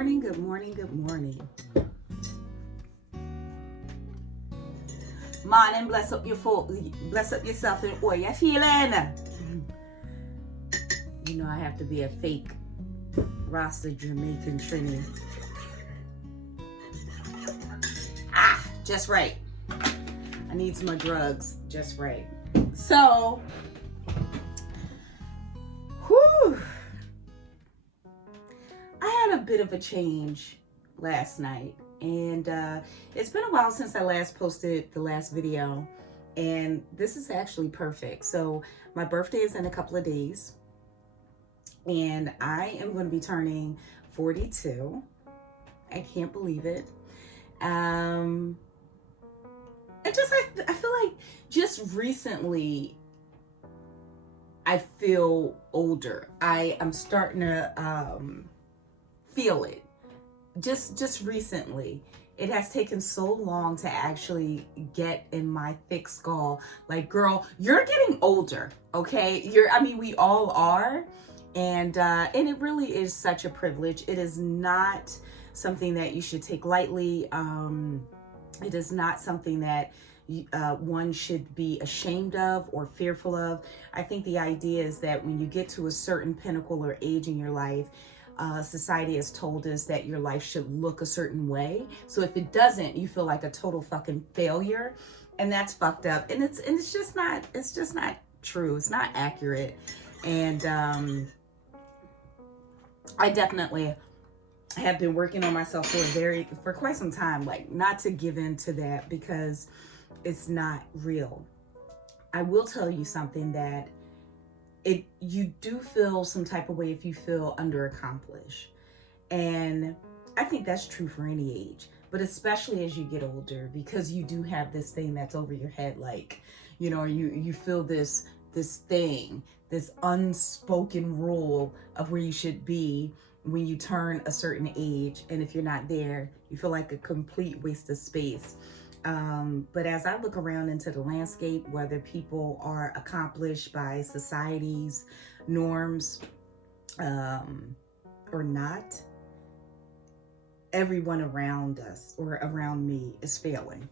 morning, good morning, good morning. Morning, bless up yourself and what you feeling? You know I have to be a fake Rasta Jamaican Trini. Just right. I need some more drugs, just right. So, I had a bit of a change last night, and it's been a while since I last posted the last video, and this is actually perfect. So my birthday is in a couple of days, and I am going to be turning 42. I can't believe it. I feel like just recently I feel older. I am starting to feel it. Just recently. It has taken so long to actually get in my thick skull. Like, girl, you're getting older, okay? We all are. And it really is such a privilege. It is not something that you should take lightly. It is not something that one should be ashamed of or fearful of. I think the idea is that when you get to a certain pinnacle or age in your life, society has told us that your life should look a certain way. So if it doesn't, you feel like a total fucking failure, and that's fucked up. And it's just not true. It's not accurate. And I definitely have been working on myself for quite some time, like not to give in to that because it's not real. I will tell you something that you do feel some type of way if you feel underaccomplished. And I think that's true for any age, but especially as you get older, because you do have this thing that's over your head, like, you feel this thing, this unspoken rule of where you should be when you turn a certain age. And if you're not there, you feel like a complete waste of space. But as I look around into the landscape, whether people are accomplished by society's norms or not, everyone around us or around me is failing.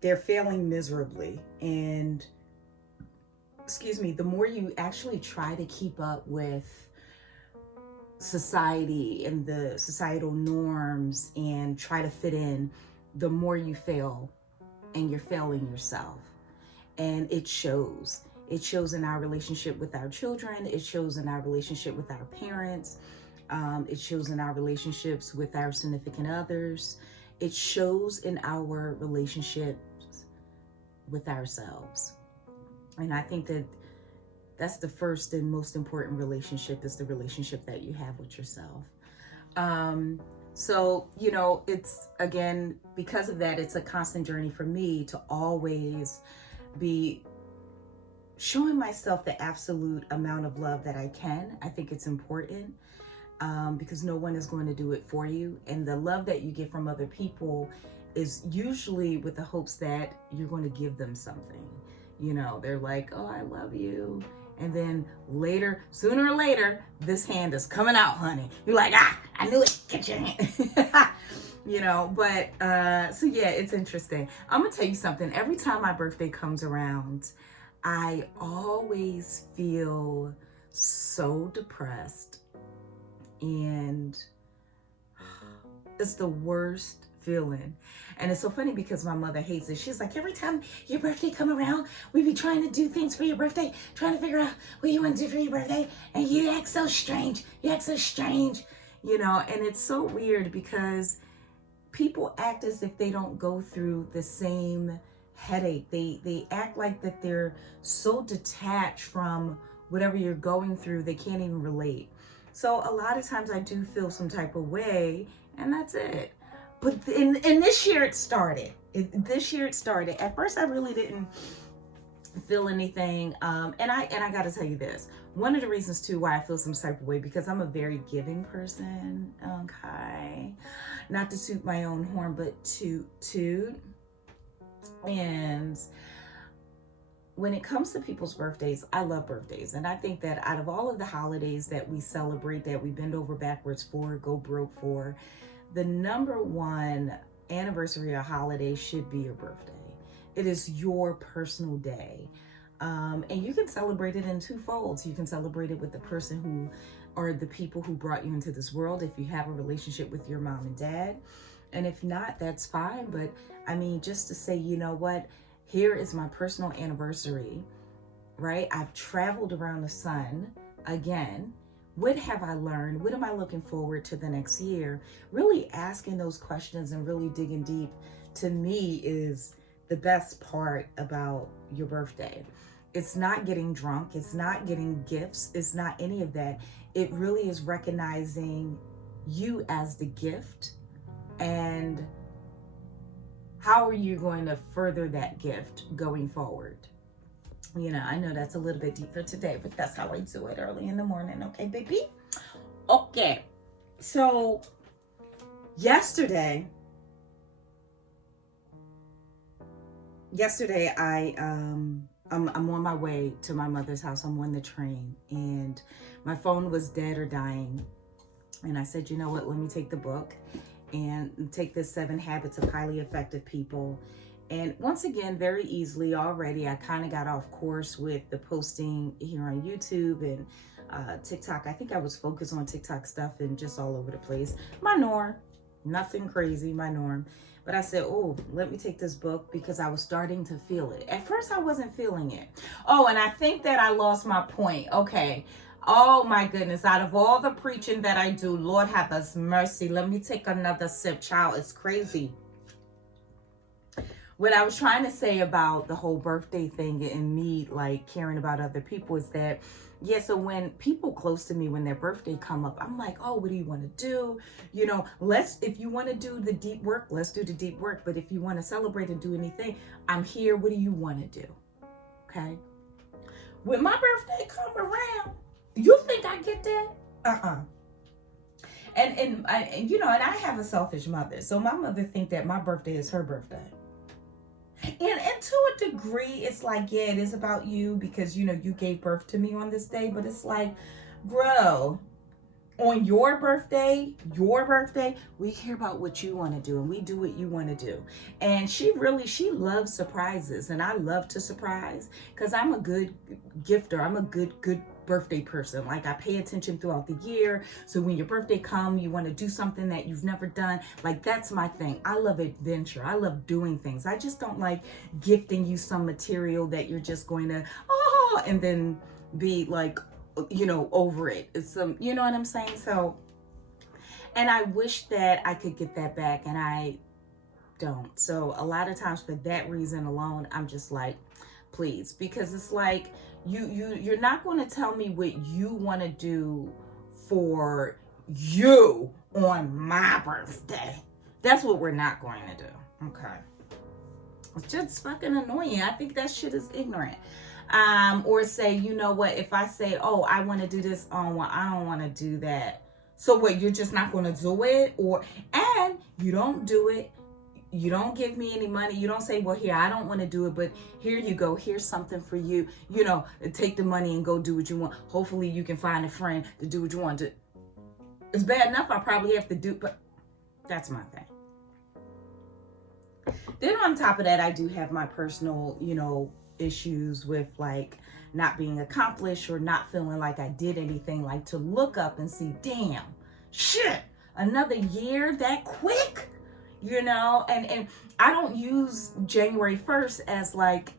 They're failing miserably. And the more you actually try to keep up with society and the societal norms and try to fit in, the more you fail, and you're failing yourself. And it shows. It shows in our relationship with our children. It shows in our relationship with our parents. It shows in our relationships with our significant others. It shows in our relationships with ourselves. And I think that's the first and most important relationship, is the relationship that you have with yourself. So, it's, again, because of that, it's a constant journey for me to always be showing myself the absolute amount of love that I can. I think it's important because no one is going to do it for you. And the love that you get from other people is usually with the hopes that you're going to give them something. They're like, oh, I love you. And then later, sooner or later, this hand is coming out, honey. You're like, I knew it. Get your hand. So yeah, it's interesting. I'm going to tell you something. Every time my birthday comes around, I always feel so depressed. And it's the worst feeling. And it's so funny because my mother hates it. She's like, every time your birthday come around, we be trying to do things for your birthday, trying to figure out what you want to do for your birthday, and you act so strange. And it's so weird because people act as if they don't go through the same headache. They act like that they're so detached from whatever you're going through, they can't even relate. So a lot of times I do feel some type of way, and that's it. But in this year it started. At first I really didn't feel anything. And I got to tell you this. One of the reasons too why I feel some type of way, because I'm a very giving person. Okay. Not to toot my own horn, but to toot. And when it comes to people's birthdays, I love birthdays. And I think that out of all of the holidays that we celebrate, that we bend over backwards for, go broke for, the number one anniversary or holiday should be your birthday. It is your personal day. And you can celebrate it in two folds. You can celebrate it with the person who, or the people who brought you into this world, if you have a relationship with your mom and dad. And if not, that's fine. But I mean, just to say, you know what, here is my personal anniversary, right? I've traveled around the sun again. What have I learned? What am I looking forward to the next year? Really asking those questions and really digging deep, to me, is the best part about your birthday. It's not getting drunk. It's not getting gifts. It's not any of that. It really is recognizing you as the gift, and how are you going to further that gift going forward? You know, I know that's a little bit deeper today, but that's how I do it early in the morning. Okay, baby? Okay. So yesterday I'm on my way to my mother's house. I'm on the train and my phone was dead or dying. And I said, you know what, let me take the book and take this 7 Habits of Highly Effective People. And once again, very easily already, I kind of got off course with the posting here on YouTube and TikTok. I think I was focused on TikTok stuff and just all over the place. My norm, nothing crazy, my norm. But I said, oh, let me take this book because I was starting to feel it. At first, I wasn't feeling it. Oh, and I think that I lost my point. Okay. Oh, my goodness. Out of all the preaching that I do, Lord have us mercy. Let me take another sip, child. It's crazy. What I was trying to say about the whole birthday thing and me, like, caring about other people is that, yeah, so when people close to me, when their birthday come up, I'm like, oh, what do you want to do? You know, if you want to do the deep work, let's do the deep work. But if you want to celebrate and do anything, I'm here. What do you want to do? Okay. When my birthday come around, you think I get that? And you know, and I have a selfish mother. So my mother think that my birthday is her birthday. And to a degree, it's like, yeah, it is about you because, you know, you gave birth to me on this day. But it's like, bro, on your birthday, we care about what you want to do and we do what you want to do. And she loves surprises, and I love to surprise because I'm a good gifter. I'm a good birthday person. Like, I pay attention throughout the year. So when your birthday comes, you want to do something that you've never done. Like, that's my thing. I love adventure. I love doing things. I just don't like gifting you some material that you're just going to, and then be like, you know, over it. It's you know what I'm saying? So, and I wish that I could get that back, and I don't. So a lot of times for that reason alone, I'm just like, please, because it's like, you're not going to tell me what you want to do for you on my birthday. That's what we're not going to do. Okay. It's just fucking annoying. I think that shit is ignorant. Or say, you know what, if I say, oh, I want to do this, well, I don't want to do that. So what, you're just not going to do it? And you don't do it. You don't give me any money. You don't say, well, here, I don't want to do it, but here you go. Here's something for you. You know, take the money and go do what you want. Hopefully you can find a friend to do what you want to. It's bad enough I probably have to do, but that's my thing. Then on top of that, I do have my personal, you know, issues with like not being accomplished or not feeling like I did anything, like to look up and see, damn, shit, another year that quick? You know, and I don't use January 1st as like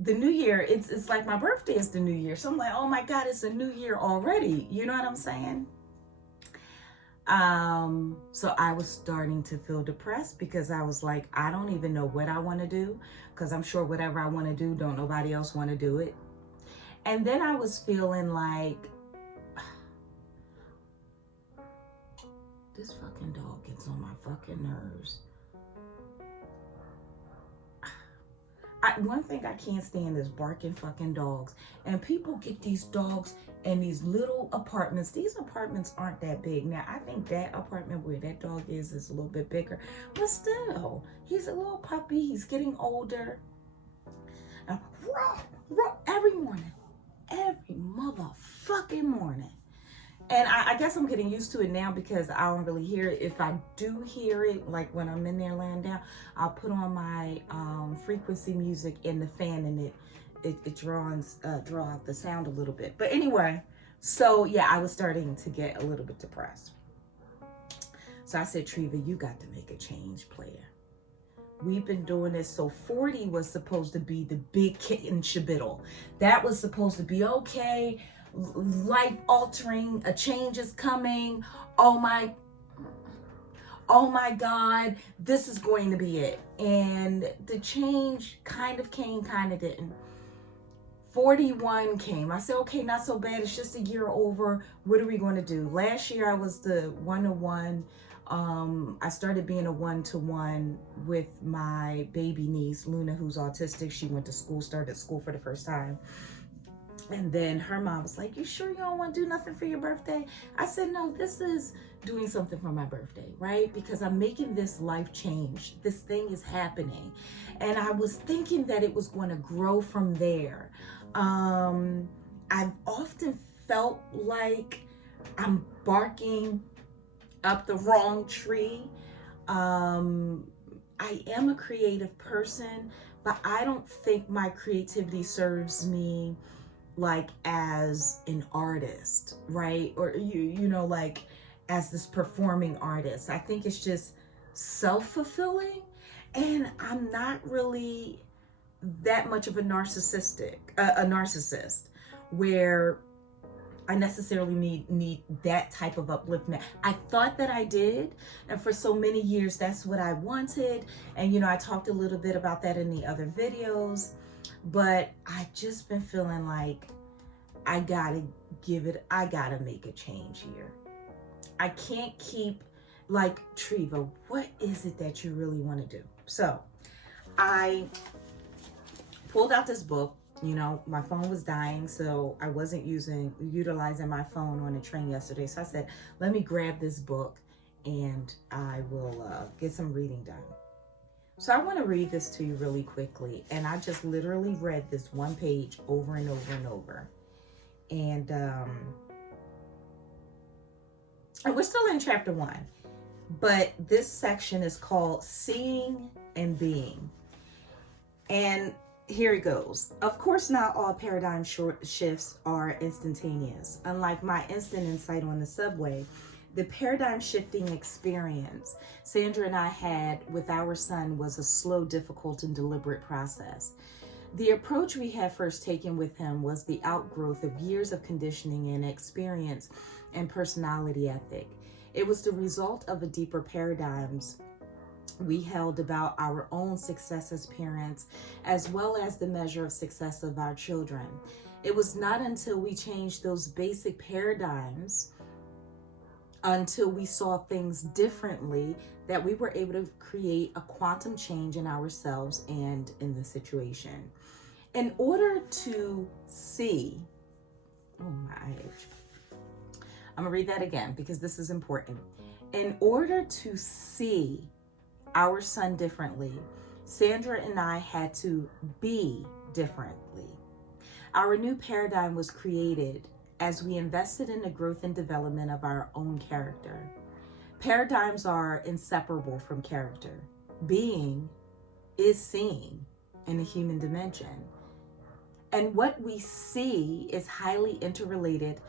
the new year. It's like my birthday is the new year. So I'm like, oh my God, it's a new year already. You know what I'm saying? So I was starting to feel depressed because I was like, I don't even know what I want to do, because I'm sure whatever I want to do, don't nobody else want to do it. And then I was feeling like, this fucking dog gets on my fucking nerves. One thing I can't stand is barking fucking dogs. And people get these dogs in these little apartments. These apartments aren't that big. Now, I think that apartment where that dog is a little bit bigger. But still, he's a little puppy. He's getting older. every morning, every motherfucking morning. And I guess I'm getting used to it now because I don't really hear it. If I do hear it, like when I'm in there laying down, I'll put on my frequency music in the fan, and it draw out the sound a little bit. But anyway, so yeah, I was starting to get a little bit depressed. So I said, Treva, you got to make a change, player. We've been doing this. So 40 was supposed to be the big kick in Shabittle. That was supposed to be okay. Life altering, a change is coming. Oh my God, this is going to be it. And the change kind of came, kind of didn't. 41 came. I said, okay, not so bad. It's just a year over. What are we going to do? Last year I was the 1-to-1. I started being a 1-to-1 with my baby niece, Luna, who's autistic. She went to school, started school for the first time. And then her mom was like, you sure you don't want to do nothing for your birthday? I said, no, this is doing something for my birthday, right? Because I'm making this life change. This thing is happening. And I was thinking that it was going to grow from there. I've often felt like I'm barking up the wrong tree. I am a creative person, but I don't think my creativity serves me like as an artist, right? Or you know, like as this performing artist. I think it's just self-fulfilling, and I'm not really that much of a narcissist where I necessarily need that type of upliftment. I thought that I did, and for so many years that's what I wanted. And you know, I talked a little bit about that in the other videos, but I've just been feeling like I gotta make a change here. I can't keep, like, Treva, what is it that you really want to do? So I pulled out this book. You know, my phone was dying, so I wasn't utilizing my phone on the train yesterday. So I said, let me grab this book and I will get some reading done. So I want to read this to you really quickly. And I just literally read this one page over and over and over. And we're still in chapter 1. But this section is called Seeing and Being. And here it goes. Of course, not all paradigm shifts are instantaneous. Unlike my instant insight on the subway, the paradigm shifting experience Sandra and I had with our son was a slow, difficult, and deliberate process. The approach we had first taken with him was the outgrowth of years of conditioning and experience and personality ethic. It was the result of a deeper paradigms we held about our own success as parents, as well as the measure of success of our children. It was not until we changed those basic paradigms, until we saw things differently, that we were able to create a quantum change in ourselves and in the situation. In order to see, I'm gonna read that again because this is important. In order to see our son differently, Sandra and I had to be differently. Our new paradigm was created as we invested in the growth and development of our own character. Paradigms are inseparable from character. Being is seeing in the human dimension. And what we see is highly interrelated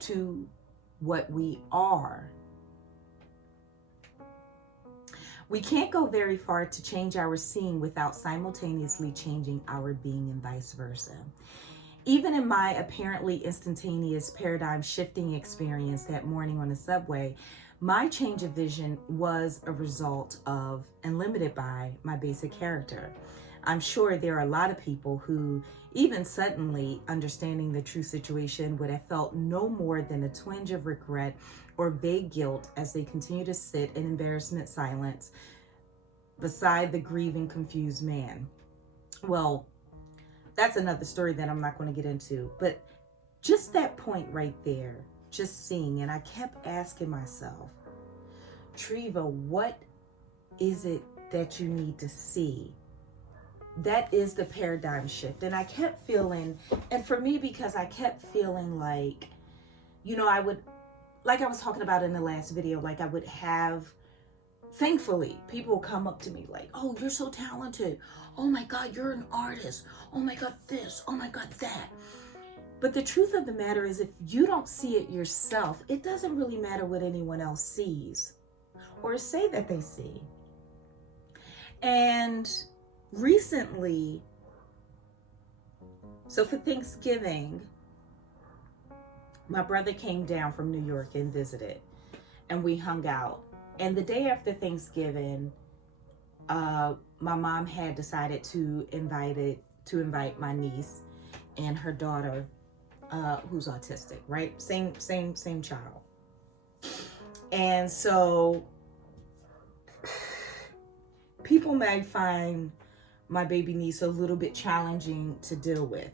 to what we are. We can't go very far to change our seeing without simultaneously changing our being, and vice versa. Even in my apparently instantaneous paradigm shifting experience that morning on the subway, my change of vision was a result of and limited by my basic character. I'm sure there are a lot of people who, even suddenly understanding the true situation, would have felt no more than a twinge of regret or vague guilt as they continue to sit in embarrassment silence beside the grieving, confused man. Well, that's another story that I'm not going to get into. But just that point right there, just seeing, and I kept asking myself, Treva, what is it that you need to see that is the paradigm shift. And I kept feeling, and for me, because I kept feeling like, I would, like I was talking about in the last video, like I would have, thankfully, people come up to me like, oh, you're so talented. Oh my God, you're an artist. Oh my God, this. Oh my God, that. But the truth of the matter is, if you don't see it yourself, it doesn't really matter what anyone else sees or say that they see. And recently, so for Thanksgiving, my brother came down from New York and visited, and we hung out. And the day after Thanksgiving, my mom had decided to invite my niece and her daughter, who's autistic, right? Same child. And so people may find my baby niece a little bit challenging to deal with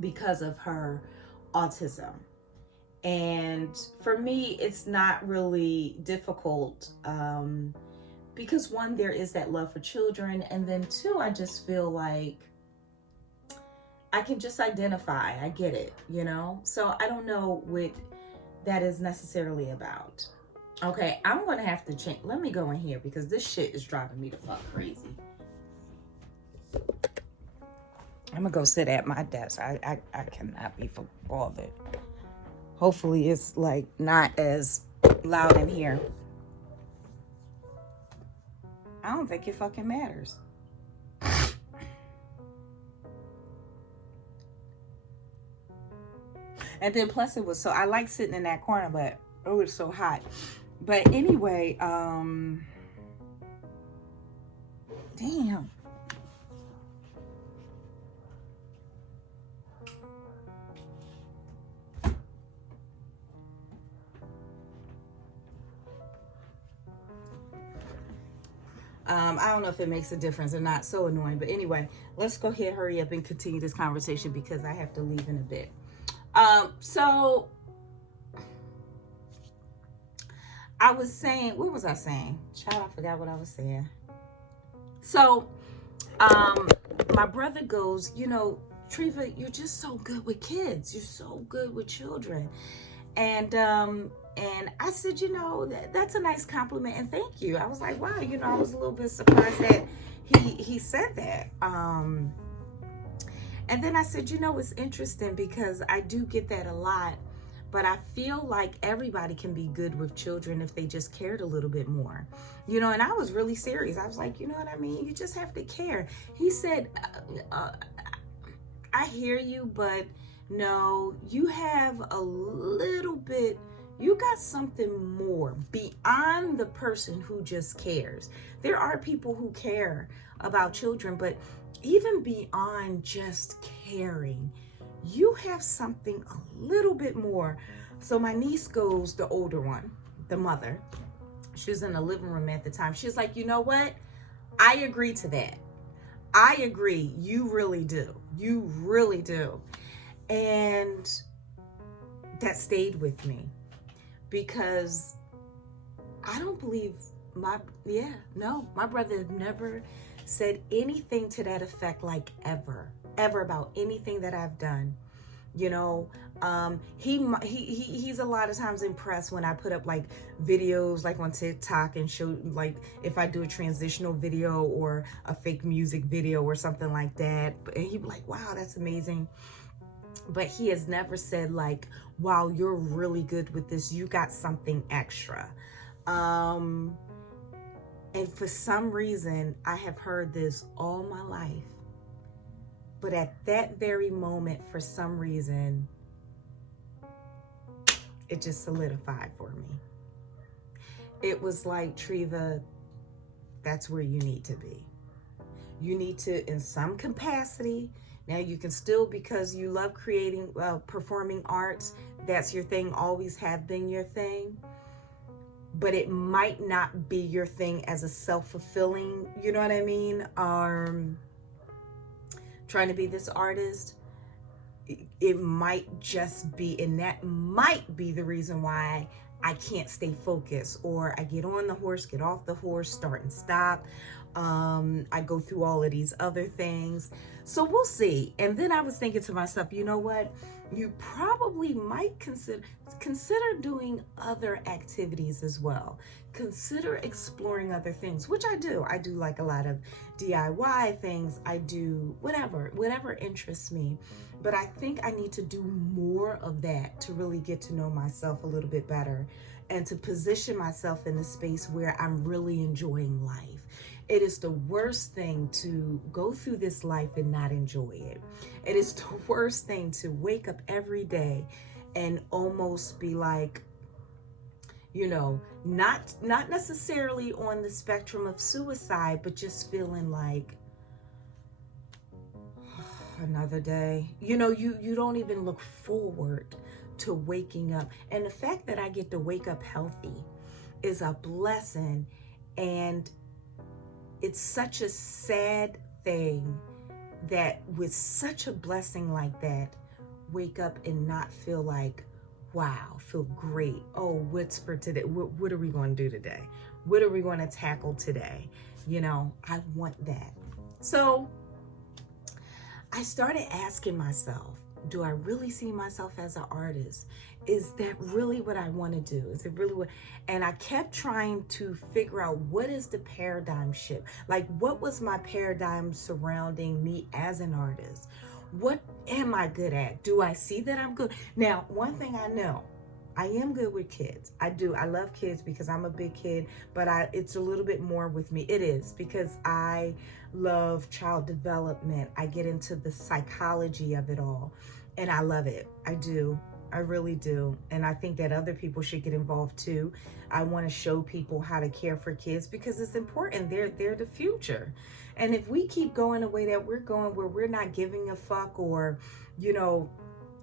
because of her autism. And for me, it's not really difficult because one, there is that love for children. And then two, I just feel like I can just identify. I get it, So I don't know what that is necessarily about. Okay, I'm going to have to change. Let me go in here because this shit is driving me the fuck crazy. I'm going to go sit at my desk. I cannot be bothered. Hopefully it's like not as loud in here. I don't think it fucking matters. And then plus it was so, I like sitting in that corner, but it was so hot. But anyway, damn. I don't know if it makes a difference or not. So annoying. But anyway, let's go ahead, hurry up and continue this conversation because I have to leave in a bit. So I was saying, what was I saying? Child, I forgot what I was saying. So, my brother goes, Treva, you're just so good with kids. You're so good with children. And I said, that's a nice compliment and thank you. I was like, wow, I was a little bit surprised that he said that. And then I said, it's interesting because I do get that a lot, but I feel like everybody can be good with children if they just cared a little bit more, and I was really serious. I was like, you know what I mean? You just have to care. He said, I hear you, but no, you have a little bit, you got something more beyond the person who just cares. There are people who care about children, but even beyond just caring, you have something a little bit more. So my niece goes, the older one, the mother, she was in the living room at the time. She's like, you know what? I agree to that. I agree. You really do. You really do. And that stayed with me because I don't believe my brother never said anything to that effect, like ever about anything that I've done. He's a lot of times impressed when I put up like videos like on TikTok and show like if I do a transitional video or a fake music video or something like that. And he'd be like, wow, that's amazing. But he has never said like, wow, you're really good with this. You got something extra. And for some reason, I have heard this all my life. But at that very moment, for some reason, it just solidified for me. It was like, Treva, that's where you need to be. You need to, in some capacity, now you can still, because you love creating, performing arts, that's your thing, always have been your thing. But it might not be your thing as a self-fulfilling, you know what I mean? Trying to be this artist. It might just be, and that might be the reason why I can't stay focused, or I get on the horse, get off the horse, start and stop, I go through all of these other things. So we'll see. And then I was thinking to myself, you know what? You probably might consider doing other activities as well. Consider exploring other things, which I do. I do like a lot of DIY things. I do whatever interests me. But I think I need to do more of that to really get to know myself a little bit better and to position myself in a space where I'm really enjoying life. It is the worst thing to go through this life and not enjoy it. It is the worst thing to wake up every day and almost be like, you know, not necessarily on the spectrum of suicide, but just feeling like another day. You know, you don't even look forward to waking up. And the fact that I get to wake up healthy is a blessing. And it's such a sad thing that with such a blessing like that, wake up and not feel like, wow, feel great. Oh, what's for today? What are we going to do today? What are we going to tackle today? You know, I want that. So I started asking myself, do I really see myself as an artist? Is that really what I want to do? Is it really what? And I kept trying to figure out, what is the paradigm shift? Like, what was my paradigm surrounding me as an artist? What am I good at? Do I see that I'm good? Now, one thing I know, I am good with kids. I do. I love kids because I'm a big kid, but it's a little bit more with me. It is because I love child development. I get into the psychology of it all, and I love it. I do. I really do. And I think that other people should get involved too. I want to show people how to care for kids because it's important. They're the future. And if we keep going the way that we're going, where we're not giving a fuck or, you know,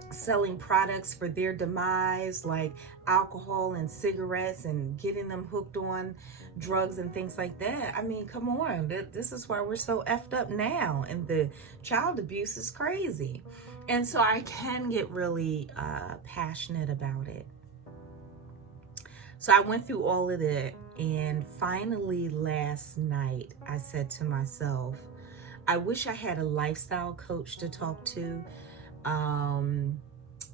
selling products for their demise, like alcohol and cigarettes, and getting them hooked on drugs and things like that. I mean, come on. This is why we're so effed up now. And the child abuse is crazy. And so I can get really passionate about it. So I went through all of that. And finally last night, I said to myself, I wish I had a lifestyle coach to talk to. And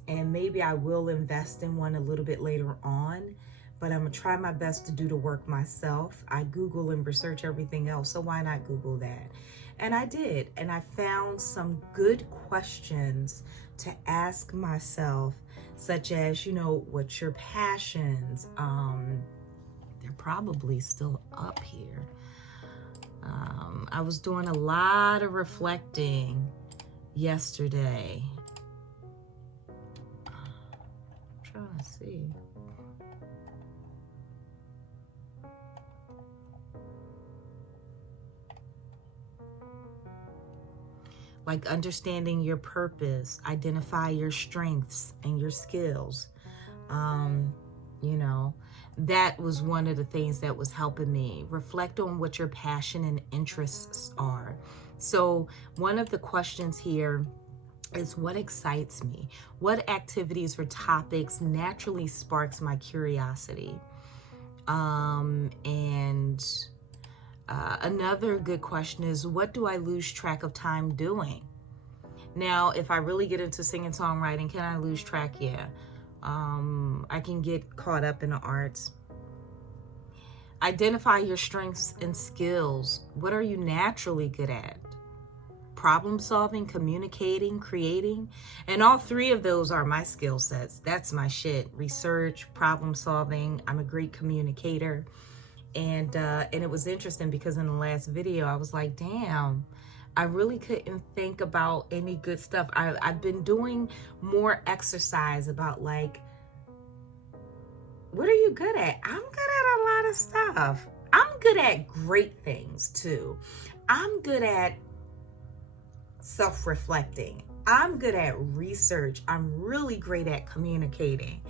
maybe I will invest in one a little bit later on, but I'm gonna try my best to do the work myself. I Google and research everything else, so why not Google that? And I did, and I found some good questions to ask myself, such as, you know, what's your passions? They're probably still up here. I was doing a lot of reflecting yesterday. Trying to see. Like understanding your purpose, identify your strengths and your skills. You know, that was one of the things that was helping me. Reflect on what your passion and interests are. So one of the questions here is, what excites me? What activities or topics naturally sparks my curiosity? Another good question is, what do I lose track of time doing? Now, if I really get into singing, songwriting, can I lose track? Yeah. I can get caught up in the arts. Identify your strengths and skills. What are you naturally good at? Problem solving, communicating, creating. And all three of those are my skill sets. That's my shit. Research, problem solving. I'm a great communicator. And it was interesting because in the last video, I was like, damn, I really couldn't think about any good stuff. I've been doing more exercise about like, what are you good at? I'm good at a lot of stuff. I'm good at great things too. I'm good at self-reflecting. I'm good at research. I'm really great at communicating.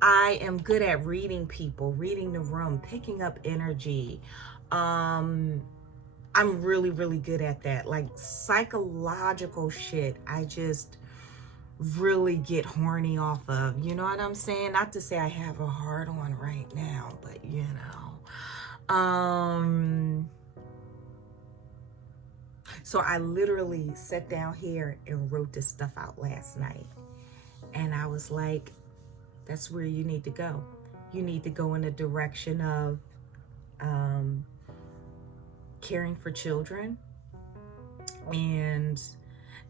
I am good at reading people, reading the room, picking up energy. I'm really, really good at that. Like psychological shit, I just really get horny off of. You know what I'm saying? Not to say I have a hard on right now, but you know. So I literally sat down here and wrote this stuff out last night. And I was like, that's where you need to go. You need to go in the direction of caring for children. And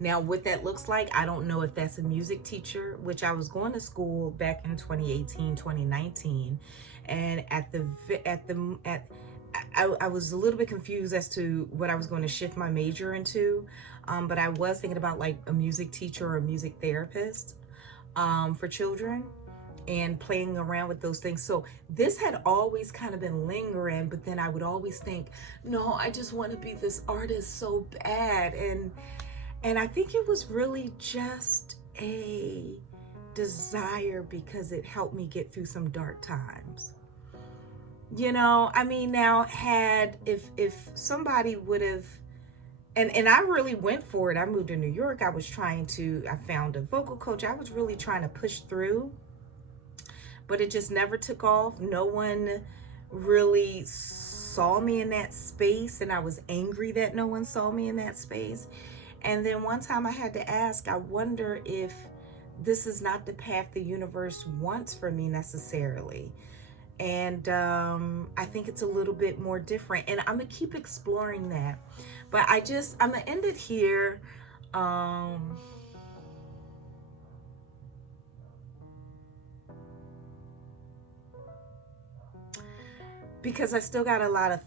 now what that looks like, I don't know if that's a music teacher, which I was going to school back in 2018, 2019. And I was a little bit confused as to what I was going to shift my major into. But I was thinking about like a music teacher or a music therapist for children, and playing around with those things. So this had always kind of been lingering, but then I would always think, no, I just want to be this artist so bad. And I think it was really just a desire because it helped me get through some dark times. You know, I mean, now if somebody would have, and I really went for it. I moved to New York. I found a vocal coach. I was really trying to push through, but it just never took off. No one really saw me in that space, and I was angry that no one saw me in that space. And then one time I had to ask, I wonder if this is not the path the universe wants for me necessarily. And I think it's a little bit more different, and I'm gonna keep exploring that. But I'm gonna end it here. Because I still got a lot of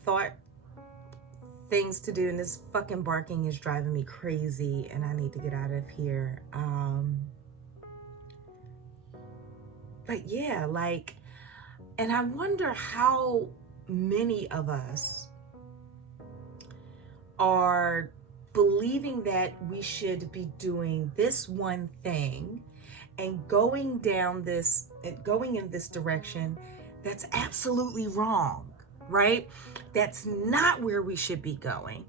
things to do, and this fucking barking is driving me crazy, and I need to get out of here. But yeah, like, and I wonder how many of us are believing that we should be doing this one thing and going in this direction that's absolutely wrong, right? That's not where we should be going.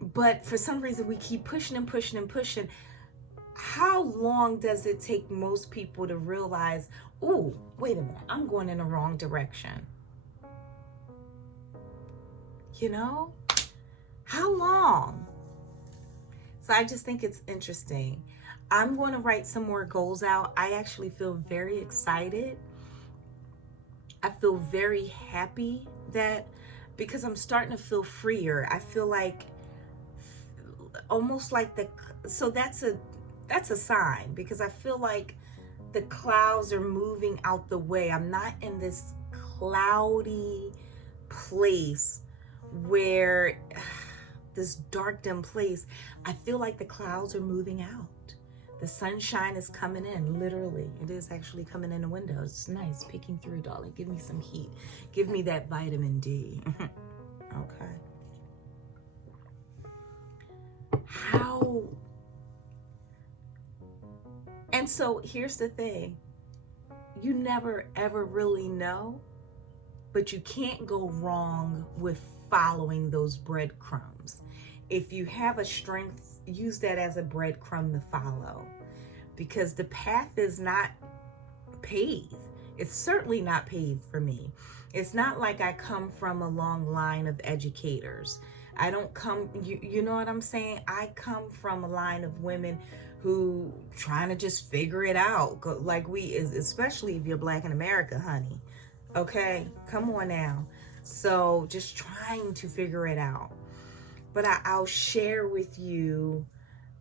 But for some reason, we keep pushing and pushing and pushing. How long does it take most people to realize, oh, wait a minute, I'm going in the wrong direction? You know? How long? So I just think it's interesting. I'm going to write some more goals out. I actually feel very excited. I feel very happy because I'm starting to feel freer. I feel like almost like so that's a sign, because I feel like the clouds are moving out the way. I'm not in this cloudy place where this dark, dim place. I feel like the clouds are moving out. The sunshine is coming in, literally. It is actually coming in the window. It's nice, peeking through, darling. Give me some heat. Give me that vitamin D. Okay. How? And so here's the thing. You never, ever really know, but you can't go wrong with following those breadcrumbs. If you have a strength, use that as a breadcrumb to follow, because the path is not paved. It's certainly not paved for me. It's not like I come from a long line of educators. I don't come, you know what I'm saying? I come from a line of women who trying to just figure it out, like especially if you're Black in America, honey. Okay, come on now. So just trying to figure it out. But I'll share with you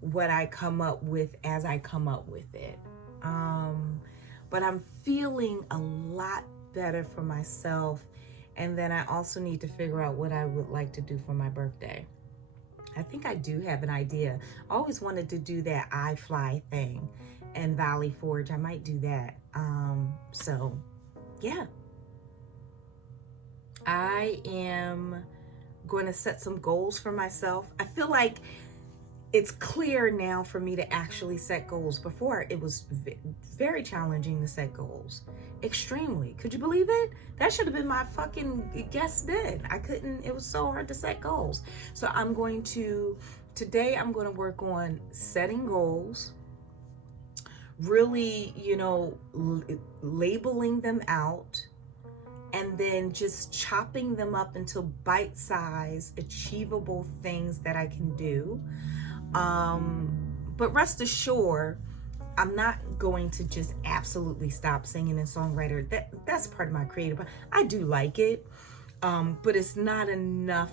what I come up with as I come up with it. But I'm feeling a lot better for myself. And then I also need to figure out what I would like to do for my birthday. I think I do have an idea. I always wanted to do that iFly thing in Valley Forge. I might do that. So yeah. I am going to set some goals for myself. I feel like it's clear now for me to actually set goals. Before, it was very challenging to set goals. Extremely. Could you believe it? That should have been my fucking guess then. I couldn't. It was so hard to set goals. So today I'm going to work on setting goals, really, labeling them out, and then just chopping them up into bite-sized, achievable things that I can do. But rest assured, I'm not going to just absolutely stop singing and songwriter. That's part of my creative. I do like it, but it's not enough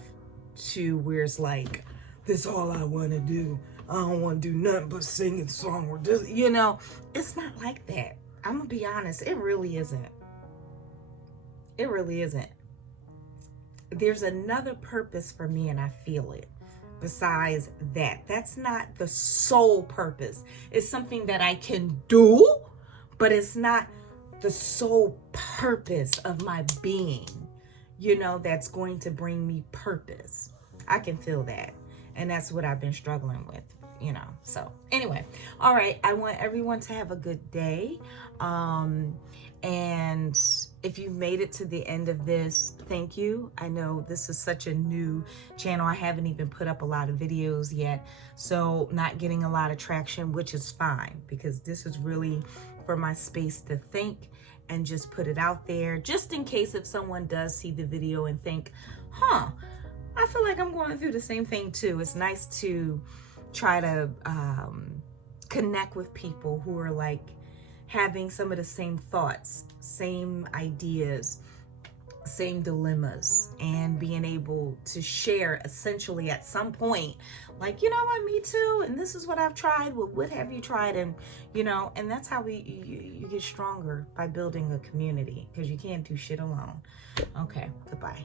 to where it's like, this all I want to do. I don't want to do nothing but sing and song, or just, you know, it's not like that. I'm gonna be honest, it really isn't. It really isn't. There's another purpose for me, and I feel it. Besides that, that's not the sole purpose. It's something that I can do, but it's not the sole purpose of my being, you know, that's going to bring me purpose. I can feel that. And that's what I've been struggling with, you know. So anyway, all right. I want everyone to have a good day. And if you've made it to the end of this, thank you. I know this is such a new channel. I haven't even put up a lot of videos yet, so not getting a lot of traction, which is fine, because this is really for my space to think and just put it out there, just in case if someone does see the video and think, huh, I feel like I'm going through the same thing too. It's nice to try to connect with people who are like having some of the same thoughts, same ideas, same dilemmas, and being able to share essentially at some point, like, you know what, me too, and this is what I've tried. Well, what have you tried? And, you know, and that's how you get stronger, by building a community, because you can't do shit alone. Okay, goodbye.